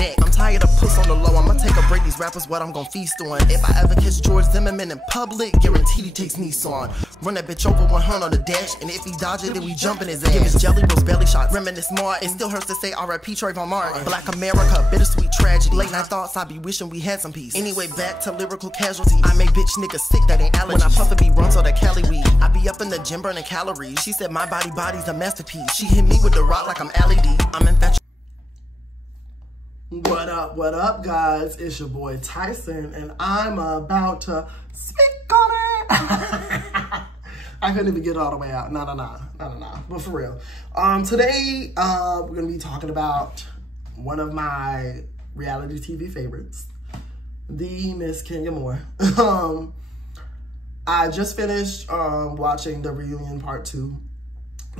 neck. I'm tired of puss on the low, I'ma take a break, these rappers what I'm gon' feast on. If I ever catch George Zimmerman in public, guaranteed he takes Nissan. Run that bitch over 100 on the dash, and if he dodge it, then we jump in his ass. Give his jelly rolls belly shots, reminisce more. It still hurts to say R.I.P. Trayvon Martin. Black America, bittersweet tragedy. Late night thoughts, I be wishing we had some peace. Anyway, back to lyrical casualty. I make bitch niggas sick, that ain't allergies. When I puff it be runs on that Cali weed. I be up in the gym burning calories. She said my body's a masterpiece. She hit me with the rock like I'm LED. I'm infatuated. What up, guys? It's your boy Tyson, and I'm about to speak on it. I couldn't even get it all the way out. No. But for real. Today, we're gonna be talking about one of my reality TV favorites, the Miss Kenya Moore. I just finished watching the reunion part 2.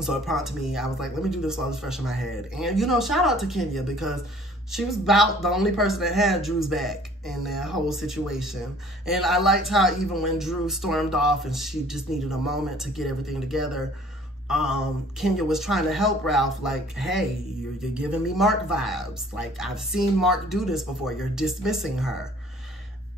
So it prompted me, I was like, let me do this while it's fresh in my head. And, you know, shout out to Kenya, because she was about the only person that had Drew's back in that whole situation. And I liked how even when Drew stormed off and she just needed a moment to get everything together, Kenya was trying to help Ralph, like, hey, you're giving me Mark vibes. Like, I've seen Mark do this before. You're dismissing her.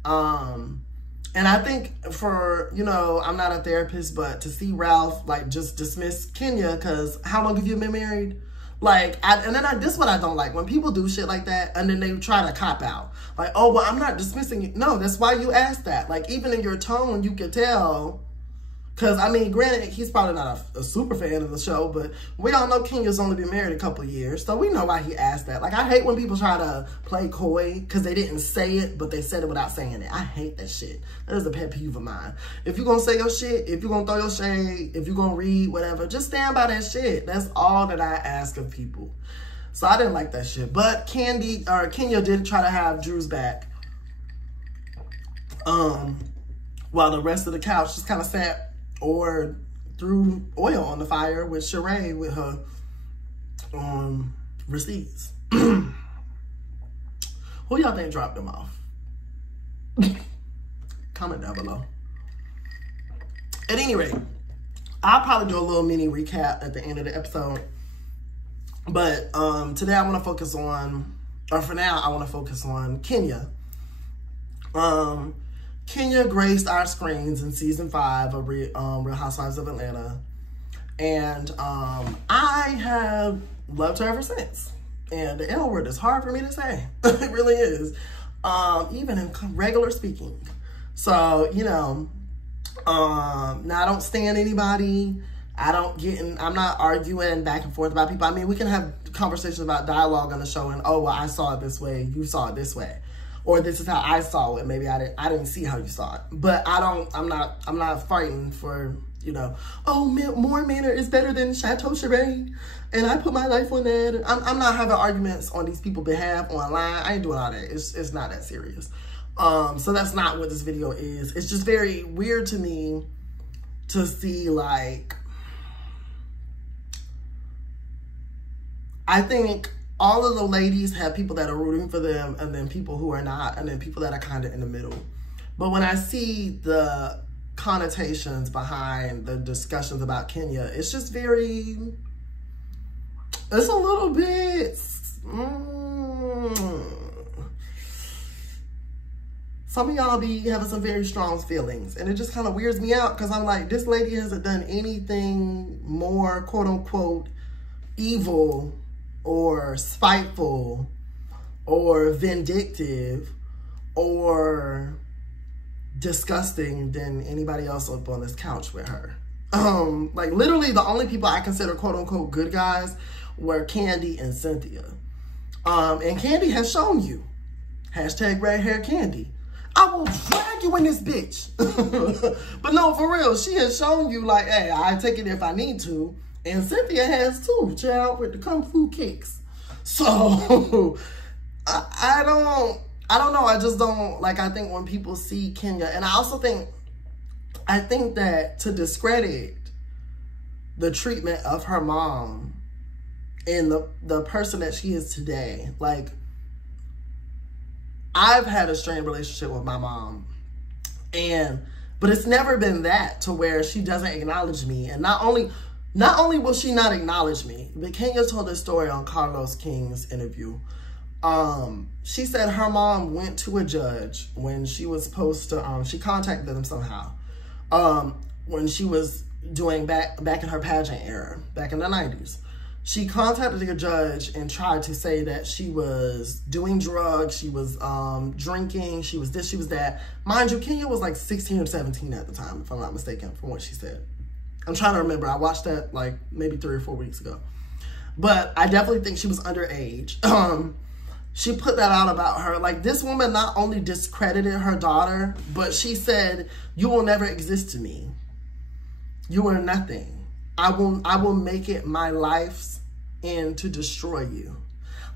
And I think for, you know, I'm not a therapist, but to see Ralph, like, just dismiss Kenya, because how long have you been married? Like, this is what I don't like. When people do shit like that, and then they try to cop out. Like, oh, well, I'm not dismissing you. No, that's why you asked that. Like, even in your tone, you could tell. Because, I mean, granted, he's probably not a super fan of the show, but we all know Kenya's only been married a couple of years, so we know why he asked that. Like, I hate when people try to play coy because they didn't say it, but they said it without saying it. I hate that shit. That is a pet peeve of mine. If you're going to say your shit, if you're going to throw your shade, if you're going to read, whatever, just stand by that shit. That's all that I ask of people. So I didn't like that shit. But Kenya did try to have Drew's back. While the rest of the couch just kind of sat or threw oil on the fire with Sheree with her receipts. Who y'all think dropped them off? Comment down below. At any rate, I'll probably do a little mini recap at the end of the episode. But today I want to focus on, or for now, I want to focus on Kenya. Kenya graced our screens in season 5 of Real Housewives of Atlanta. And I have loved her ever since. And the L word is hard for me to say. It really is. Even in regular speaking. So, you know, now I don't stand anybody. I'm not arguing back and forth about people. I mean, we can have conversations about dialogue on the show and, oh, well, I saw it this way, you saw it this way. Or this is how I saw it. Maybe I didn't see how you saw it. But I'm not fighting for, you know, oh, Moore Manor is better than Chateau Sheree, and I put my life on that. I'm not having arguments on these people's behalf online. I ain't doing all that. It's not that serious. So that's not what this video is. It's just very weird to me to see, like, I think all of the ladies have people that are rooting for them, and then people who are not, and then people that are kind of in the middle. But when I see the connotations behind the discussions about Kenya, it's just very, it's a little bit, some of y'all be having some very strong feelings, and it just kind of weirds me out, because I'm like, this lady hasn't done anything more, quote unquote, evil or spiteful or vindictive or disgusting than anybody else up on this couch with her. Like, literally the only people I consider quote unquote good guys were Kandi and Cynthia. And Kandi has shown you, hashtag red hair Kandi, I will drag you in this bitch. But no, for real, she has shown you, like, hey, I take it if I need to. And Cynthia has too, child, with the Kung Fu kicks. So, I don't know. I just don't, like, I think when people see Kenya, and I also think, that to discredit the treatment of her mom and the person that she is today, like, I've had a strained relationship with my mom, but it's never been that to where she doesn't acknowledge me. And not only will she not acknowledge me, but Kenya told this story on Carlos King's interview. She said her mom went to a judge when she was supposed to, she contacted them somehow, when she was doing back in her pageant era, back in the 90s. She contacted the judge and tried to say that she was doing drugs, she was drinking, she was this, she was that. Mind you, Kenya was like 16 or 17 at the time, if I'm not mistaken, from what she said. I'm trying to remember. I watched that like maybe 3 or 4 weeks ago. But I definitely think she was underage. She put that out about her. Like, this woman not only discredited her daughter, but she said, "You will never exist to me. You are nothing. I will make it my life's end to destroy you."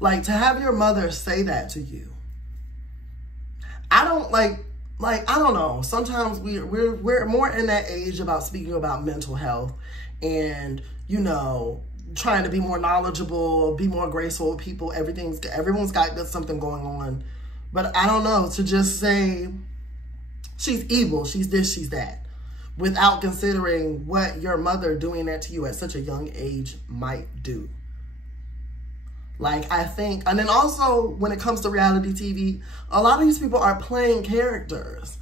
Like, to have your mother say that to you. I don't like I don't know. Sometimes we're more in that age about speaking about mental health and, you know, trying to be more knowledgeable, be more graceful with people. Everyone's got something going on. But I don't know, to just say she's evil, she's this, she's that, without considering what your mother doing that to you at such a young age might do. Like, I think, and then also when it comes to reality TV, a lot of these people are playing characters.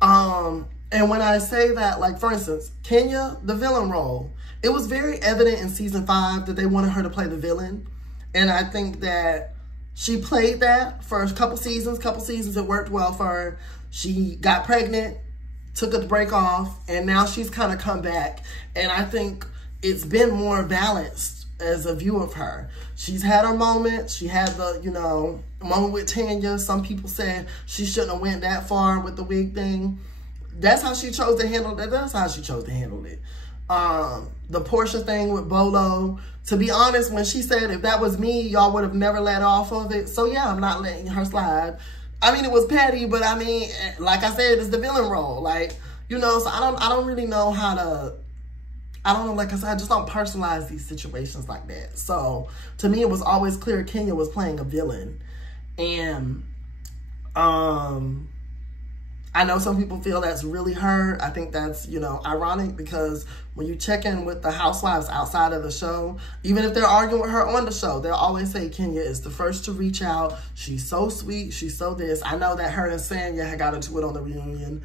And when I say that, like, for instance, Kenya, the villain role, it was very evident in season 5 that they wanted her to play the villain. And I think that she played that for a couple seasons. It worked well for her. She got pregnant, took a break off, and now she's kind of come back. And I think it's been more balanced as a view of her. She's had her moments. She had the, you know, moment with Tanya. Some people said she shouldn't have went that far with the wig thing. That's how she chose to handle that. That's how she chose to handle it. The Portia thing with Bolo, to be honest, when she said, if that was me, y'all would have never let off of it. So yeah, I'm not letting her slide. I mean, it was petty, but I mean, like I said, it's the villain role. Like, you know, so I don't really know how to, I don't know, like I said, I just don't personalize these situations like that. So to me, it was always clear Kenya was playing a villain. And I know some people feel that's really her. I think that's, you know, ironic, because when you check in with the housewives outside of the show, even if they're arguing with her on the show, they'll always say Kenya is the first to reach out. She's so sweet. She's so this. I know that her and Sanya had got into it on the reunion.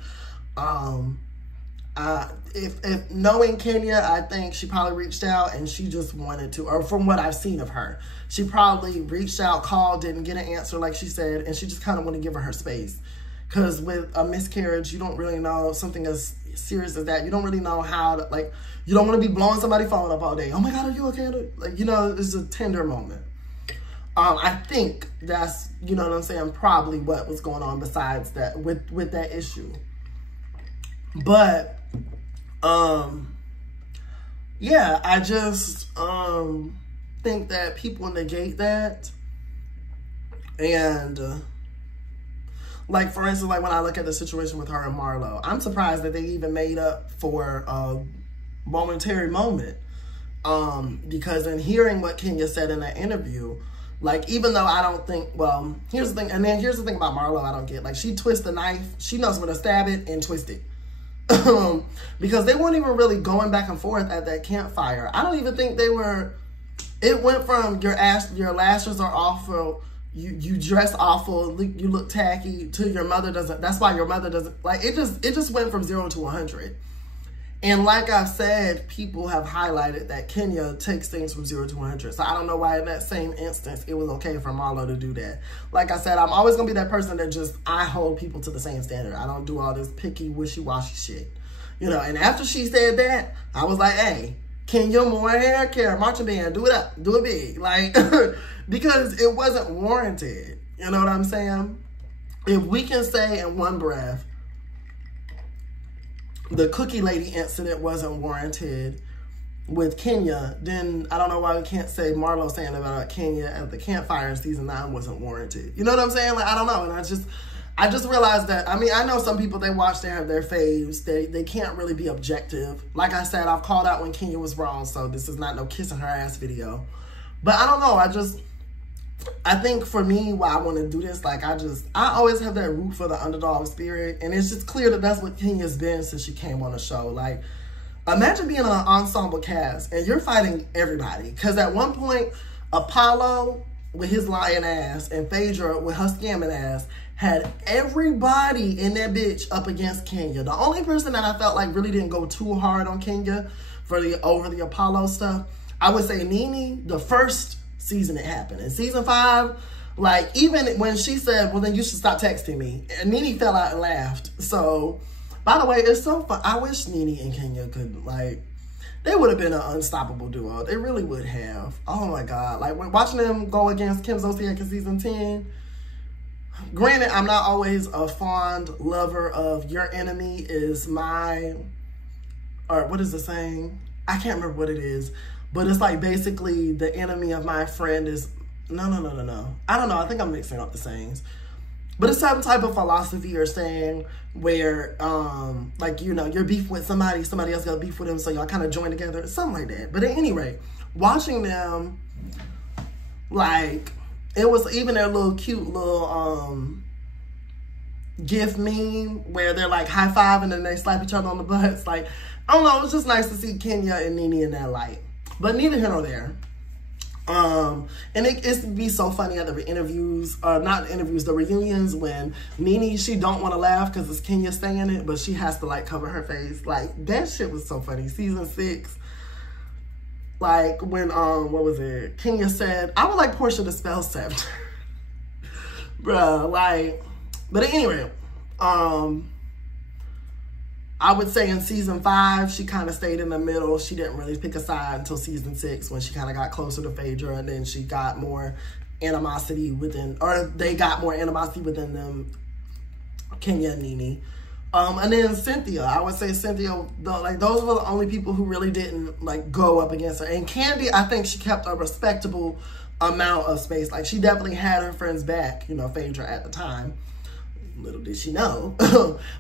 If knowing Kenya, I think she probably reached out and she just wanted to, or from what I've seen of her, she probably reached out, called, didn't get an answer like she said, and she just kind of wanted to give her space. Because with a miscarriage, you don't really know, something as serious as that, you don't really know how to, like, you don't want to be blowing somebody's phone up all day. Oh my God, are you okay? Like, you know, it's a tender moment. I think that's, you know what I'm saying, probably what was going on besides that, with that issue. But, yeah, I just think that people negate that. And like, for instance, like when I look at the situation with her and Marlo, I'm surprised that they even made up for a momentary moment. Because in hearing what Kenya said in that interview, like, even though I don't think, well, here's the thing, and then here's the thing about Marlo I don't get. Like, she twists the knife, she knows where to stab it and twist it. Because they weren't even really going back and forth at that campfire. I don't even think they were, it went from your lashes are awful, you dress awful, you look tacky, to your mother doesn't, that's why your mother doesn't, like, it just went from 0 to 100. And like I've said, people have highlighted that Kenya takes things from 0 to 100. So I don't know why in that same instance, it was okay for Marlo to do that. Like I said, I'm always gonna be that person that just, I hold people to the same standard. I don't do all this picky, wishy-washy shit. You know, and after she said that, I was like, hey, Kenya, more hair care, marching band, do it up, do it big. Like, because it wasn't warranted. You know what I'm saying? If we can say in one breath, the cookie lady incident wasn't warranted with Kenya, then I don't know why we can't say Marlo saying about Kenya at the campfire in season 9 wasn't warranted. You know what I'm saying? Like, I don't know. And I just realized that, I mean, I know some people, they watch, they have their faves. They can't really be objective. Like I said, I've called out when Kenya was wrong, so this is not no kissing her ass video. But I don't know, I think for me, why I want to do this, like, I always have that root for the underdog spirit. And it's just clear that that's what Kenya's been since she came on the show. Like, imagine being an ensemble cast and you're fighting everybody. Because at one point, Apollo with his lying ass and Phaedra with her scamming ass had everybody in that bitch up against Kenya. The only person that I felt like really didn't go too hard on Kenya for the over the Apollo stuff, I would say Nene, the first season it happened. In season 5, like, even when she said, well, then you should stop texting me, and Nene fell out and laughed. So, by the way, it's so fun. I wish Nene and Kenya could, like, they would have been an unstoppable duo. They really would have. Oh, my God. Like, when watching them go against Kim Zolciak in season 10, granted, I'm not always a fond lover of your enemy is my, or what is the saying? I can't remember what it is. But it's like basically the enemy of my friend is, no. I don't know. I think I'm mixing up the sayings. But it's some type of philosophy or saying where, like, you know, you're beef with somebody else got beef with him, so y'all kind of join together, something like that. But at any rate, watching them, like, it was even their little cute little GIF meme where they're like high-fiving and they slap each other on the butts. Like, I don't know, it was just nice to see Kenya and Nene in that light. But neither here nor there. And it'd be so funny at the interviews, not the interviews, the reunions when Nene, she don't want to laugh because it's Kenya saying it, but she has to like cover her face. Like, that shit was so funny. Season 6, like when, what was it? Kenya said, I would like Portia to spell scepter. Bruh, like, but anyway, I would say in season 5, she kind of stayed in the middle. She didn't really pick a side until season 6 when she kind of got closer to Phaedra, and then she got more animosity within, or they got more animosity within them, Kenya and Nene. And then Cynthia, I would say Cynthia, like those were the only people who really didn't like go up against her. And Candy, I think she kept a respectable amount of space. Like she definitely had her friends back, you know, Phaedra at the time. Little did she know.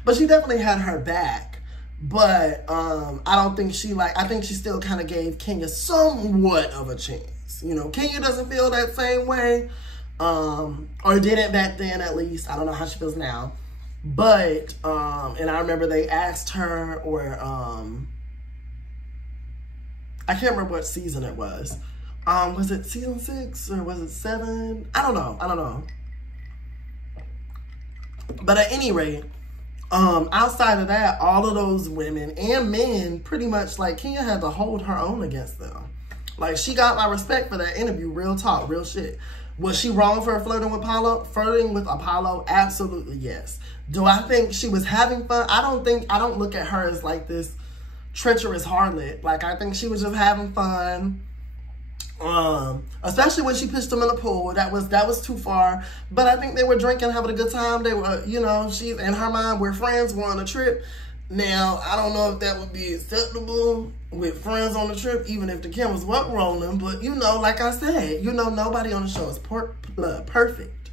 But she definitely had her back. But I don't think she I think she still kind of gave Kenya somewhat of a chance. You know, Kenya doesn't feel that same way. Or didn't back then at least. I don't know how she feels now. But, and I remember they asked her, or, I can't remember what season it was. Was it season 6 or was it 7? I don't know. But at any rate, outside of that, all of those women and men, pretty much, like, Kenya had to hold her own against them. Like, she got my respect for that interview, real talk, real shit. Was she wrong for flirting with Apollo? Absolutely, yes. Do I think she was having fun? I don't look at her as, like, this treacherous harlot. Like, I think she was just having fun. Especially when she pitched him in the pool. That was too far. But I think they were drinking, having a good time. They were, you know, she, in her mind, we're friends, we're on a trip. Now, I don't know if that would be acceptable with friends on the trip, even if the cameras weren't rolling. But, you know, like I said, you know, nobody on the show is perfect.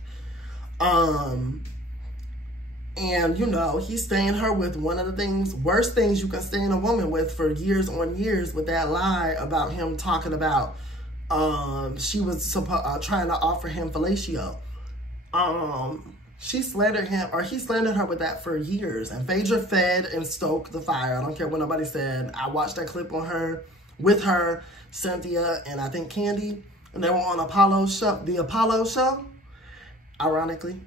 And, you know, he's staying her with one of the worst things you can stain a woman with for years on years, with that lie about him talking about she was trying to offer him fellatio. She slandered him, or he slandered her with that for years. And Phaedra fed and stoked the fire. I don't care what nobody said. I watched that clip on her, with her, Cynthia, and I think Candy. And they were on the Apollo show, ironically.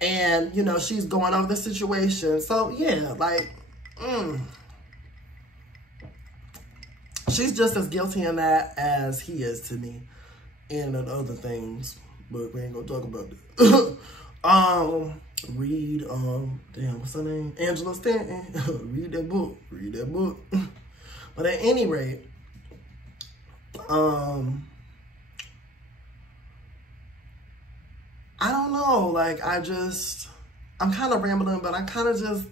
And, you know, she's going over the situation. So, yeah, like, she's just as guilty in that as he is to me. And in other things. But we ain't gonna talk about that. Read, damn, what's her name? Angela Stanton. Read that book. But at any rate, I don't know, like, I'm kind of rambling, but I kind of just,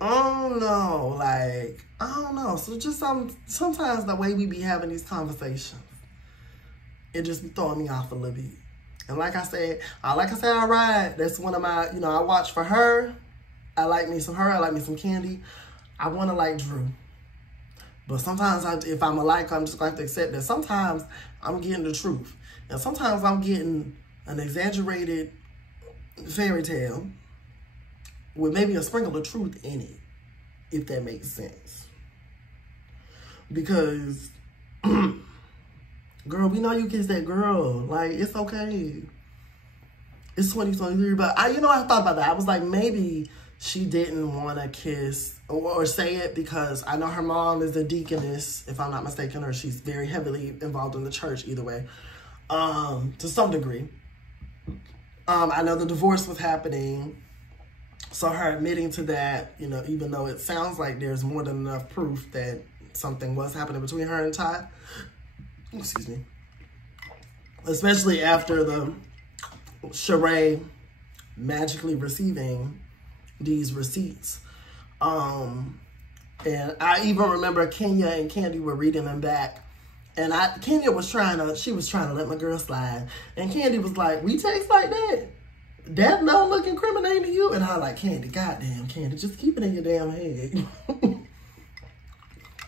I don't know. So just sometimes the way we be having these conversations, it just be throwing me off a little bit. And like I said, I ride. That's one of my, you know, I watch for her. I like me some her. I like me some Candy. I want to like Drew. But sometimes if I'm I'm just going to have to accept that sometimes I'm getting the truth. And sometimes I'm getting an exaggerated fairy tale with maybe a sprinkle of truth in it, if that makes sense. because, girl, we know you kissed that girl. Like, it's okay. It's 2023, but I thought about that. I was like, maybe she didn't want to kiss or say it because I know her mom is a deaconess, if I'm not mistaken, or she's very heavily involved in the church, either way, to some degree. I know the divorce was happening, so her admitting to that, even though it sounds like there's more than enough proof that something was happening between her and Ty, excuse me, especially after the Sheree magically receiving these receipts. And I even remember Kenya and Candy were reading them back. And Kenya was trying to let my girl slide. And Candy was like, we text like that? That don't look incriminating to you? And I was like, Candy, goddamn, Candy, just keep it in your damn head.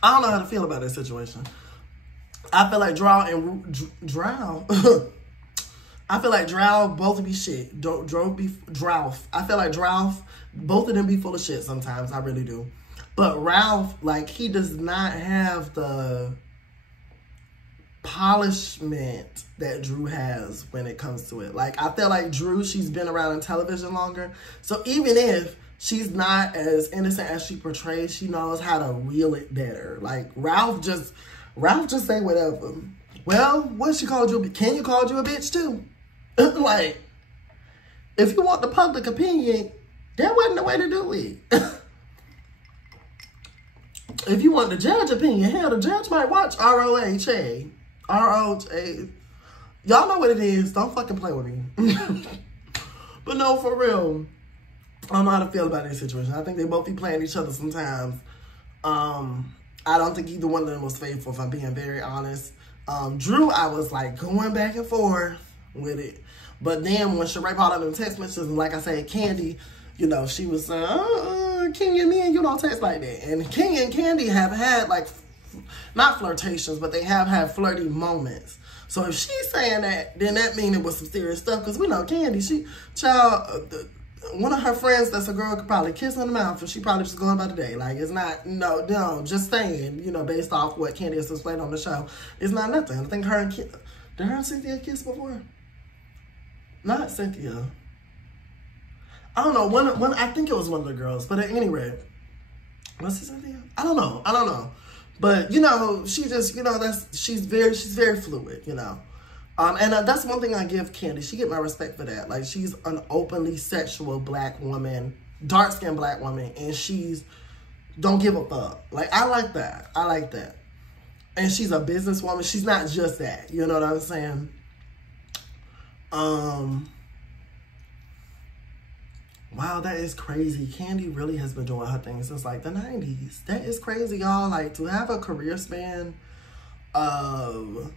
I don't know how to feel about this situation. I feel like I feel like Drow both be shit. Drouth. I feel like Drouth, both of them be full of shit sometimes. I really do. But Ralph, like, he does not have the polishment that Drew has when it comes to it. Like, I feel like Drew, she's been around in television longer. So even if she's not as innocent as she portrays, she knows how to reel it better. Like, Ralph just say whatever. Well, what she called you? Kenya called you a bitch too. Like, if you want the public opinion, that wasn't the way to do it. If you want the judge opinion, hell, the judge might watch ROHA. ROHA. Y'all know what it is. Don't fucking play with me. But no, for real, I don't know how to feel about this situation. I think they both be playing each other sometimes. I don't think either one of them was faithful, if I'm being very honest. Drew, I was like going back and forth with it. But then when Sheree brought up them text messages, and like I said, Candy, she was saying, Kenya, me and you don't text like that. And Kenya and Candy have had, like, not flirtations, but they have had flirty moments. So if she's saying that, then that means it was some serious stuff. Because we know Candy, one of her friends that's a girl could probably kiss her in the mouth, and she probably just going about the day. Like, it's not, no, just saying, based off what Candy has displayed on the show. It's not nothing. I think did her and Cynthia kiss before? Not Cynthia. I don't know. I think it was one of the girls. But at any rate, was it Cynthia? I don't know. But, she just, she's very fluid, and that's one thing I give Candy. She get my respect for that. Like, she's an openly sexual black woman, dark-skinned black woman, and she's don't give a fuck. Like, I like that. And she's a businesswoman. She's not just that. You know what I'm saying? Wow, that is crazy. Candy really has been doing her thing since, like, the 90s. That is crazy, y'all. Like, to have a career span of,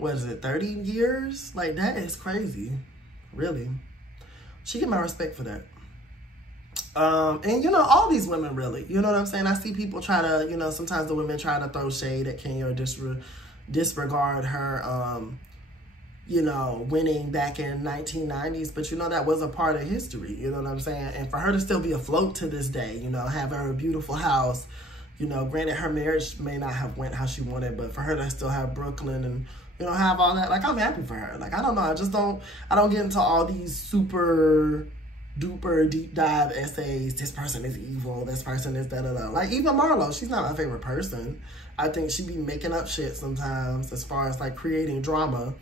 30 years? Like, that is crazy. Really. She get my respect for that. And, all these women, really. You know what I'm saying? I see people try to, sometimes the women try to throw shade at Kenya or disregard her, winning back in 1990s. But, that was a part of history. You know what I'm saying? And for her to still be afloat to this day, have her beautiful house, granted her marriage may not have went how she wanted, but for her to still have Brooklyn and, have all that, like, I'm happy for her. Like, I don't know. I don't get into all these super duper deep dive essays. This person is evil. This person is da-da-da. Like, even Marlo, she's not my favorite person. I think she be making up shit sometimes as far as, like, creating drama.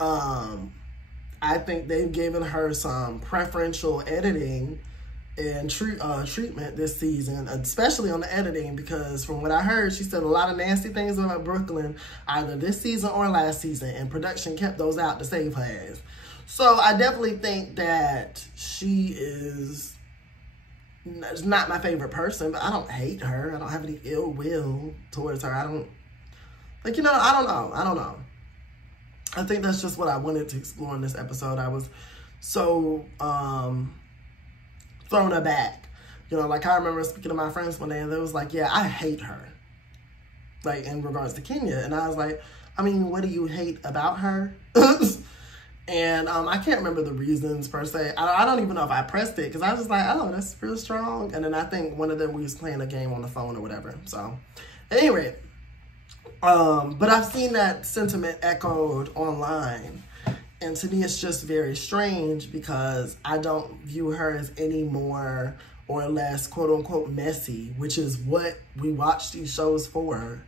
I think they've given her some preferential editing and treatment this season, especially on the editing, because from what I heard, she said a lot of nasty things about Brooklyn either this season or last season, and production kept those out to save her ass. So I definitely think that she is not my favorite person, but I don't hate her. I don't have any ill will towards her. I don't know. I think that's just what I wanted to explore in this episode. I was so thrown aback. Like, I remember speaking to my friends one day, and they was like, yeah, I hate her. Like, in regards to Kenya. And I was like, I mean, what do you hate about her? And I can't remember the reasons per se. I don't even know if I pressed it because I was just like, oh, that's real strong. And then I think one of them, we was playing a game on the phone or whatever. So, at any rate, but I've seen that sentiment echoed online. And to me, it's just very strange because I don't view her as any more or less, quote unquote, messy, which is what we watch these shows for.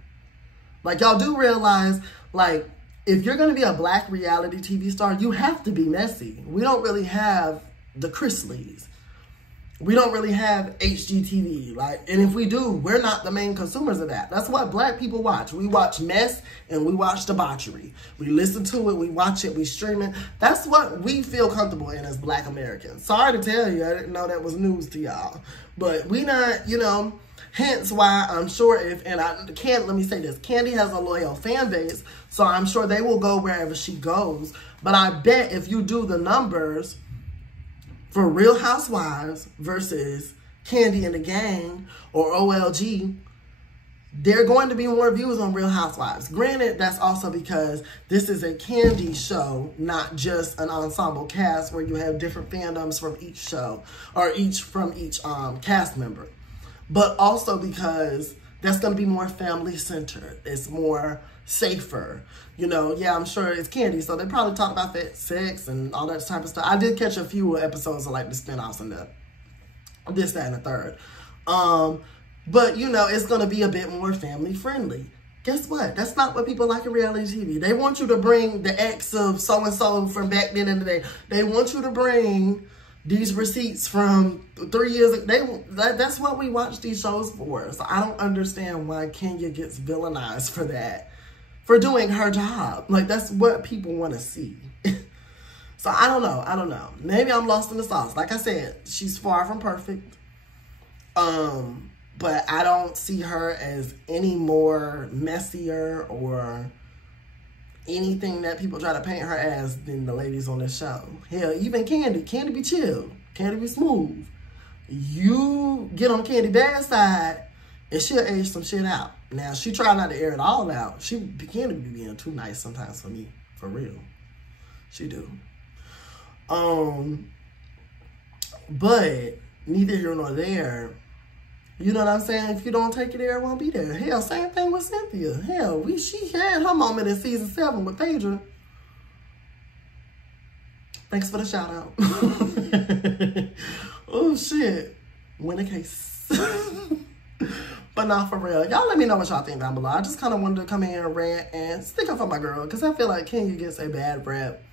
Like, y'all do realize, like, if you're going to be a black reality TV star, you have to be messy. We don't really have the Chrisleys. We don't really have HGTV. Like, and if we do, we're not the main consumers of that. That's what black people watch. We watch mess and we watch debauchery. We listen to it, we watch it, we stream it. That's what we feel comfortable in as black Americans. Sorry to tell you, I didn't know that was news to y'all. But we not, you know, hence why I'm sure let me say this, Kandi has a loyal fan base, so I'm sure they will go wherever she goes. But I bet if you do the numbers for Real Housewives versus Kandi and the Gang or OLG, there are going to be more views on Real Housewives. Granted, that's also because this is a Kandi show, not just an ensemble cast where you have different fandoms from each show or from each cast member. But also because that's going to be more family-centered. It's more safer. You know, yeah, I'm sure it's Kandi, so they probably talk about that sex and all that type of stuff. I did catch a few episodes of, like, the spinoffs and this, that, and the third. But, you know, it's going to be a bit more family-friendly. Guess what? That's not what people like in reality TV. They want you to bring the ex of so-and-so from back then in the day. They want you to bring these receipts from 3 years ago. That's what we watch these shows for. So I don't understand why Kenya gets villainized for that. For doing her job. Like, that's what people want to see. So I don't know. Maybe I'm lost in the sauce. Like I said, she's far from perfect. But I don't see her as any more messier or anything that people try to paint her as than the ladies on this show. Hell, even Kandi be chill. Kandi be smooth. You get on Kandi bad side and she'll age some shit out. Now, she try not to air it all out. Kandi be being too nice sometimes for me. For real. She do. But neither here nor there. You know what I'm saying? If you don't take it there, it won't be there. Hell, same thing with Cynthia. Hell, she had her moment in season 7 with Phaedra. Thanks for the shout out. Oh shit. Win a case. But not for real. Y'all let me know what y'all think down below. I just kind of wanted to come in here and rant and stick up for my girl because I feel like Kenya gets a bad rep.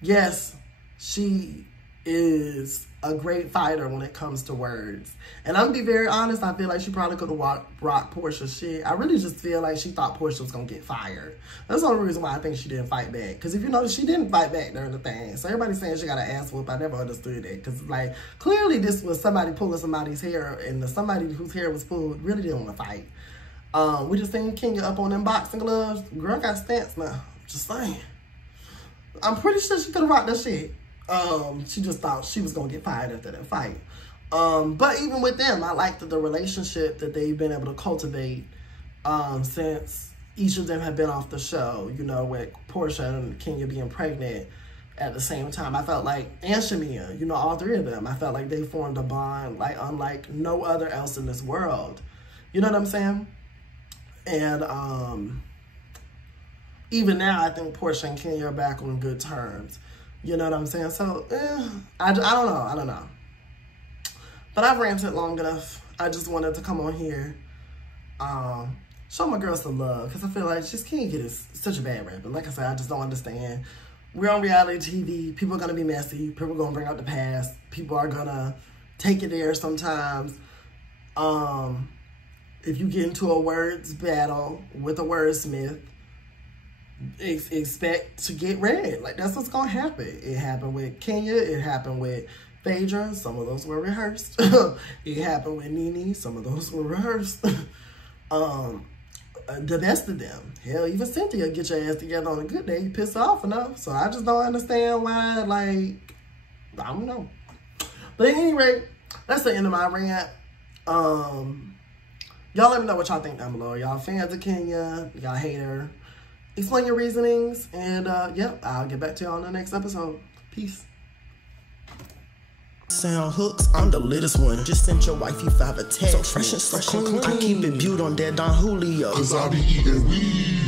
Yes, she is a great fighter when it comes to words. And I'm gonna be very honest, I feel like she probably could have rocked Portia's shit. I really just feel like she thought Portia was gonna get fired. That's the only reason why I think she didn't fight back. Because if you notice, she didn't fight back during the thing. So everybody's saying she got an ass whoop. I never understood it. Because, like, clearly this was somebody pulling somebody's hair, and somebody whose hair was pulled really didn't want to fight. We just seen Kenya up on them boxing gloves. Girl got stance now. Just saying. I'm pretty sure she could have rocked that shit. She just thought she was gonna get fired after that fight. But even with them, I liked the relationship that they've been able to cultivate since each of them have been off the show. You know, with Portia and Kenya being pregnant at the same time. I felt like, and Shamia, you know, all three of them, I felt like they formed a bond like unlike no other else in this world. You know what I'm saying? And even now, I think Portia and Kenya are back on good terms. You know what I'm saying? So, I don't know. But I've ranted long enough. I just wanted to come on here, show my girl some love. Because I feel like just can't get such a bad rap. And like I said, I just don't understand. We're on reality TV. People are going to be messy. People are going to bring out the past. People are going to take it there sometimes. If you get into a words battle with a wordsmith, expect to get read. Like, that's what's gonna happen. It happened with Kenya. It happened with Phaedra. Some of those were rehearsed. It happened with Nene. Some of those were rehearsed. The best of them. Hell, even Cynthia get your ass together on a good day. You piss her off enough. So I just don't understand why, like, I don't know. But at any rate, that's the end of my rant. Y'all let me know what y'all think down below. Y'all fans of Kenya? Y'all hate her? explain your reasonings. And yep, I'll get back to y'all in the next episode. Peace. Sound hooks, I'm the littest one. Just sent your wifey 5 attachments. So fresh and so clean. I keep it viewed on that Don Julio. 'Cause I be eating weed.